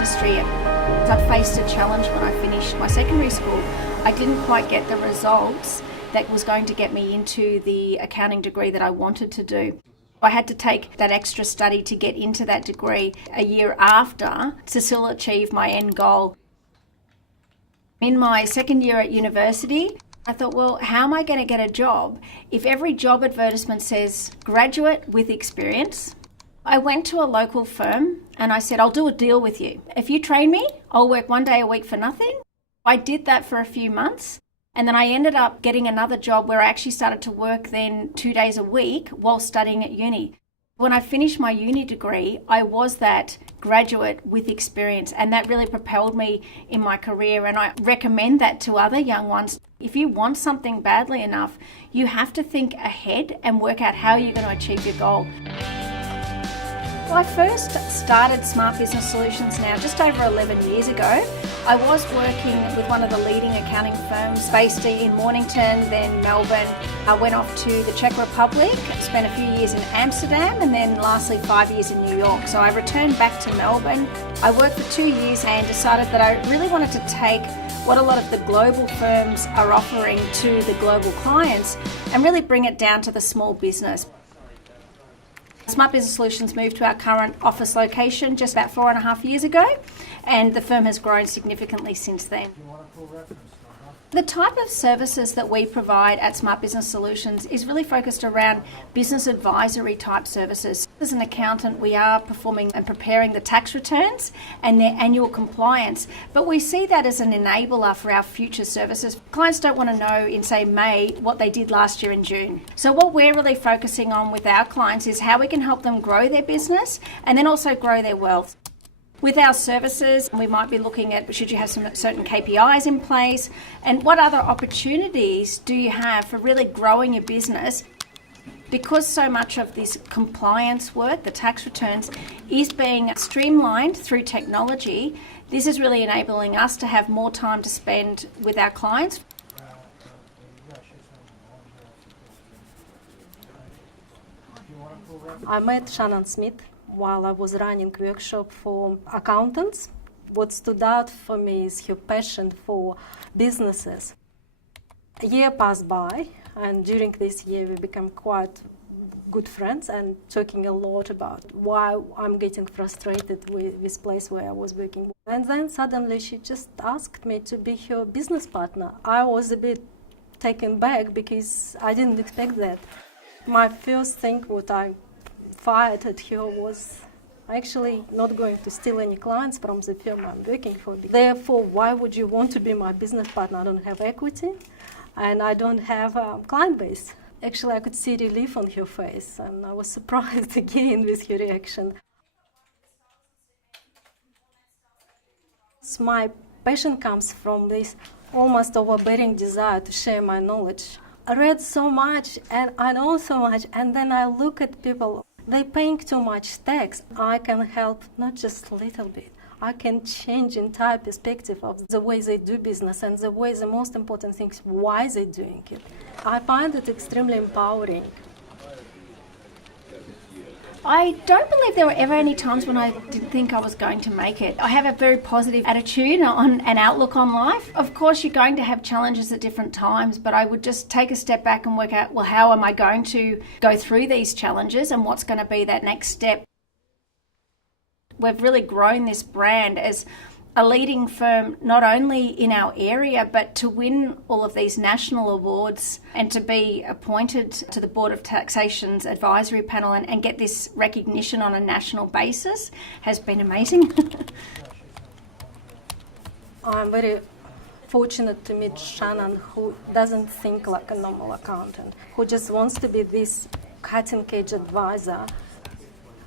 industry. I faced a challenge when I finished my secondary school. I didn't quite get the results that was going to get me into the accounting degree that I wanted to do. I had to take that extra study to get into that degree a year after to still achieve my end goal. In my second year at university, I thought, well, how am I going to get a job if every job advertisement says graduate with experience? I went to a local firm and I said, I'll do a deal with you. If you train me, I'll work 1 day a week for nothing. I did that for a few months. And then I ended up getting another job where I actually started to work then 2 days a week while studying at uni. When I finished my uni degree, I was that graduate with experience, and that really propelled me in my career. And I recommend that to other young ones. If you want something badly enough, you have to think ahead and work out how you're going to achieve your goal. Well, I first started Smart Business Solutions now just over 11 years ago. I was working with one of the leading accounting firms based in Mornington, then Melbourne. I went off to the Czech Republic, spent a few years in Amsterdam, and then lastly 5 years in New York. So I returned back to Melbourne. I worked for 2 years and decided that I really wanted to take what a lot of the global firms are offering to the global clients and really bring it down to the small business. Smart Business Solutions moved to our current office location just about 4.5 years ago, and the firm has grown significantly since then. The type of services that we provide at Smart Business Solutions is really focused around business advisory type services. As an accountant, we are performing and preparing the tax returns and their annual compliance, but we see that as an enabler for our future services. Clients don't want to know in, say, May what they did last year in June. So what we're really focusing on with our clients is how we can help them grow their business and then also grow their wealth. With our services, we might be looking at should you have some certain KPIs in place and what other opportunities do you have for really growing your business. Because so much of this compliance work, the tax returns, is being streamlined through technology, this is really enabling us to have more time to spend with our clients. I met Shannon Smith while I was running a workshop for accountants. What stood out for me is her passion for businesses. A year passed by, and during this year we became quite good friends and talking a lot about why I'm getting frustrated with this place where I was working. And then suddenly she just asked me to be her business partner. I was a bit taken back because I didn't expect that. My first thing what I fired at her was actually not going to steal any clients from the firm I'm working for. Therefore, why would you want to be my business partner? I don't have equity and I don't have a client base. Actually, I could see relief on her face and I was surprised again with her reaction. My passion comes from this almost overbearing desire to share my knowledge. I read so much and I know so much, and then I look at people, they're paying too much tax. I can help not just a little bit. I can change entire perspective of the way they do business and the way the most important thing is why they're doing it. I find it extremely empowering. I don't believe there were ever any times when I didn't think I was going to make it. I have a very positive attitude on an outlook on life. Of course, you're going to have challenges at different times, but I would just take a step back and work out, well, how am I going to go through these challenges and what's going to be that next step? We've really grown this brand as a leading firm, not only in our area, but to win all of these national awards and to be appointed to the Board of Taxation's advisory panel and get this recognition on a national basis has been amazing. I'm very fortunate to meet Shannon, who doesn't think like a normal accountant, who just wants to be this cutting-edge advisor.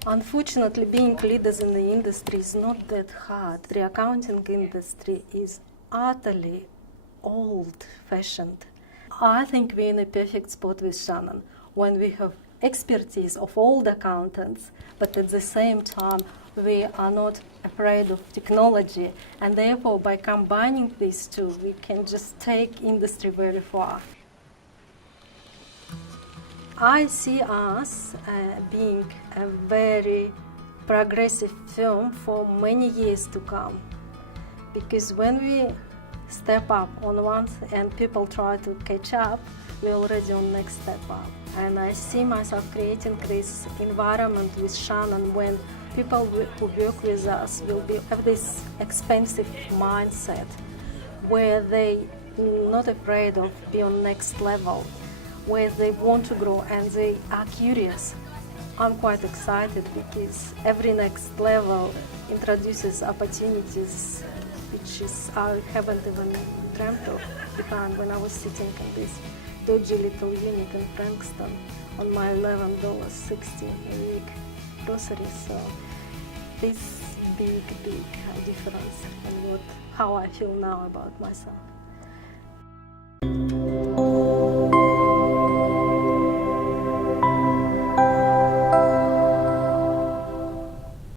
Unfortunately, being leaders in the industry is not that hard. The accounting industry is utterly old-fashioned. I think we're in a perfect spot with Shannon when we have expertise of old accountants, but at the same time, we are not afraid of technology. And therefore, by combining these two, we can just take industry very far. I see us being a very progressive firm for many years to come. Because when we step up on one and people try to catch up, we're already on next step up. And I see myself creating this environment with Shannon when people who work with us will have this expensive mindset where they not afraid of being on next level, where they want to grow and they are curious. I'm quite excited because every next level introduces opportunities which I haven't even dreamt of behind when I was sitting in this dodgy little unit in Frankston on my $11.60 a week groceries. So this big difference in how I feel now about myself.